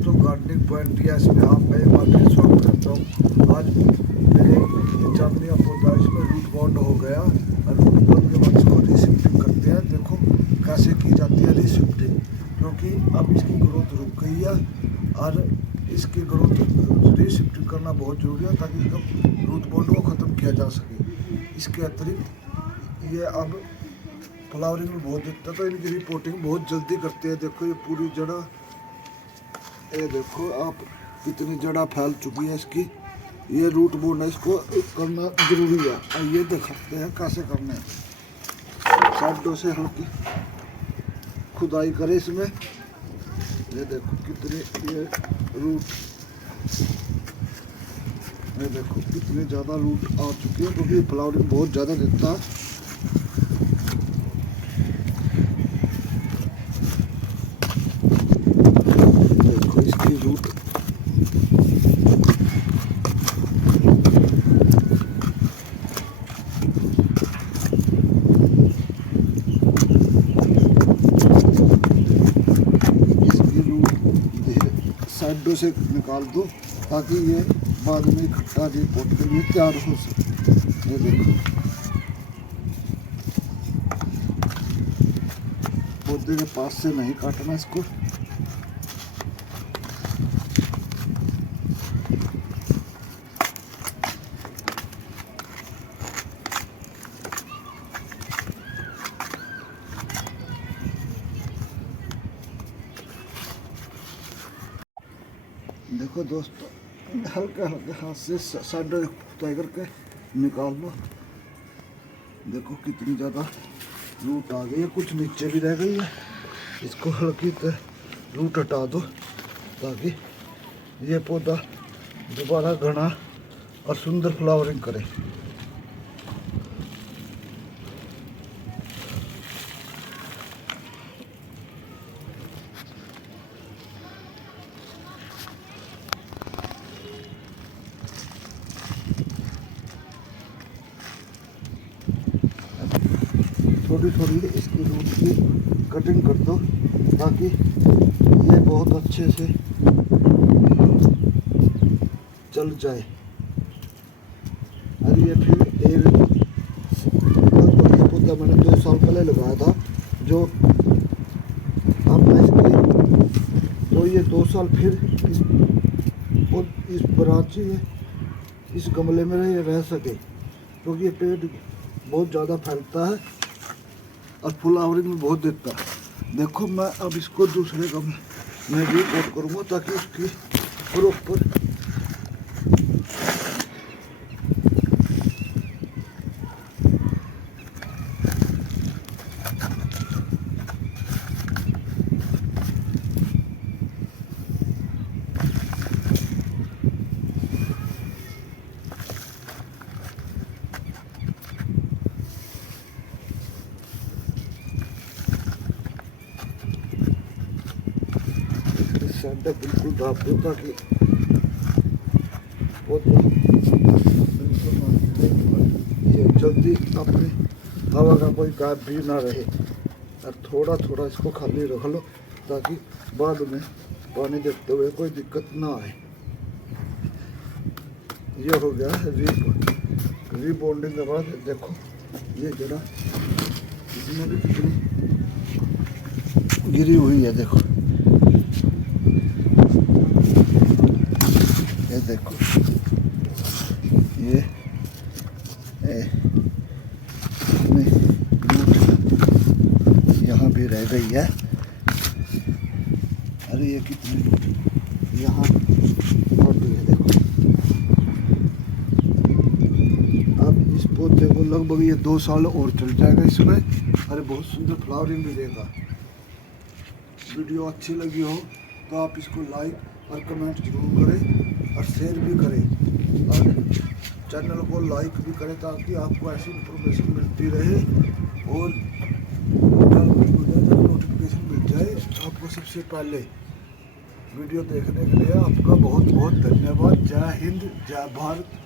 दोस्तों gardening point या इसमें आप मैं एक बार फिर स्वागत करता हूँ। आज मेरे ये जामुनिया पौधा इसमें रूट बॉन्ड हो गया और रूट बॉन्ड के बाद इसको रीशिफ्टिंग करते हैं। देखो कैसे की जाती है रीशिफ्टिंग, क्योंकि अब इसकी ग्रोथ रुक गई है और इसकी ग्रोथ रीशिफ्टिंग करना बहुत ज़रूरी है ताकि एकदम रूट बॉन्ड को ख़त्म किया जा सके। इसके अतिरिक्त ये अब फ्लावरिंग में बहुत दिखता है तो इनकी रिपोर्टिंग बहुत जल्दी करते हैं। देखो ये पूरी जड़ा, ये देखो आप कितनी जड़ा फैल चुकी है इसकी। ये रूट बोर्ड है, इसको करना जरूरी है और ये दिखाते हैं कैसे करना है। साइडों से हल्की खुदाई करे इसमें, ये देखो कितने ये रूट, ये देखो कितने ज़्यादा रूट आ चुकी है क्योंकि फ्लावरिंग बहुत ज़्यादा देता है। रूट साइडों से निकाल दो ताकि ये बाद में इकट्ठा रिपोर्ट के लिए तैयार हो सके। ये देखो पौधे के पास से नहीं काटना इसको। देखो दोस्तों हल्के हल्के हाथ से साइड खुदाई करके निकाल लो। देखो कितनी ज़्यादा रूट आ गई है, कुछ नीचे भी रह गई है। इसको हल्की रूट हटा दो ताकि ये पौधा दोबारा घना और सुंदर फ्लावरिंग करे। थोड़ी थोड़ी इसकी रूट की कटिंग कर दो ताकि ये बहुत अच्छे से चल जाए। और ये फिर ये पौधा मैंने 2 साल पहले लगाया था, जो अब मैं इसकी तो ये 2 साल फिर इस ब्रांच इस गमले में ये रह सके, क्योंकि ये पेड़ बहुत ज़्यादा फैलता है और फ्लावरिंग में बहुत देता है। देखो मैं अब इसको दूसरे गमले में भी पोट करूँगा ताकि उसकी प्रॉपर साइड बिल्कुल ढाप दो ताकि ये जल्दी अपनी हवा का कोई गैप भी ना रहे। और थोड़ा थोड़ा इसको खाली रख लो ताकि बाद में पानी देते हुए कोई दिक्कत ना आए। ये हो गया रीबॉन्डिंग के बाद देखो ये जरा इसमें भी कितनी गिरी हुई है। देखो ये देखो ये यहाँ भी रह गई है। अरे ये कितनी यहाँ और भी है। देखो अब इस पौधे को लगभग ये 2 साल और चल जाएगा इसमें। अरे बहुत सुंदर फ्लावरिंग भी देगा। वीडियो अच्छी लगी हो तो आप इसको लाइक और कमेंट जरूर करें और शेयर भी करें और चैनल को लाइक भी करें ताकि आपको ऐसी इन्फॉर्मेशन मिलती रहे और नोटिफिकेशन मिल जाए आपको सबसे पहले। वीडियो देखने के लिए आपका बहुत बहुत धन्यवाद। जय हिंद, जय भारत।